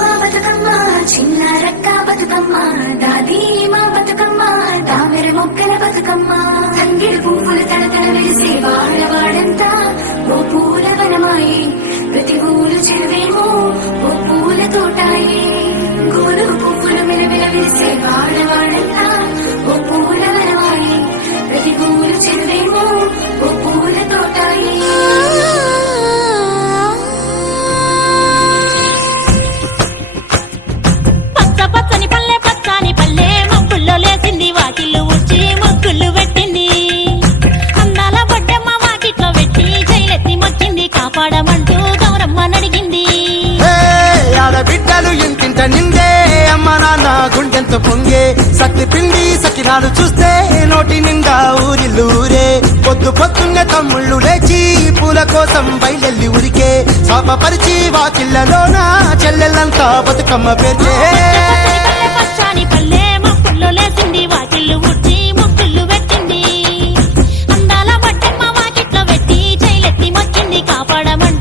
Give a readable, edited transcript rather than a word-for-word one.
మా బతుకమ్మ చిన్నారక్క బతుకమ్మ దాది మా బతుకమ్మ తామెర మొక్కల బతుకమ్మ తంగిడి పువ్వులు తడతడ వెలిసే వాడవాడంతా ఓ పూల వనమాయి ప్రతి ఊరు చెరువేమో ఓ పూల తోటాయి గోరు పువ్వులు మెలమెల వెలిసే వాడవాడంతా ఓ పూల వనమాయి ప్రతి ఊరు చెరువేమో ఓ పూల తోటాయి లేసింది వాకిళ్ళు ఊడ్చి ముగ్గులు పెట్టింది అందాల బొడ్డమ్మ వాకిట్లో పెట్టి జైలెత్తి మొక్కింది కాపాడమంటూ గౌరమ్మ నడిగింది ఆడబిడ్డలు ఇంటింట నిందే అమ్మ నాన్న గుండెంత పొంగే సత్తి పిండి సకినాలు చూస్తే నోటి నిండా ఊరిల్లూరే పొద్దు పొద్దున్నే తమ్ముళ్ళు లేచి పూల కోసం బయలెల్లి ఉరికే శాపపరిచి వాకిళ్ళలోన చెల్లెళ్ళంతా బతుకమ్మ పేర్చే పచ్చాని పల్లె లేసింది వాకిళ్ళు ఊడ్చి ముగ్గులు పెట్టింది అందాల బొడ్డమ్మ వాకిట్లో పెట్టి జైలెత్తి మొక్కింది కాపాడమంటూ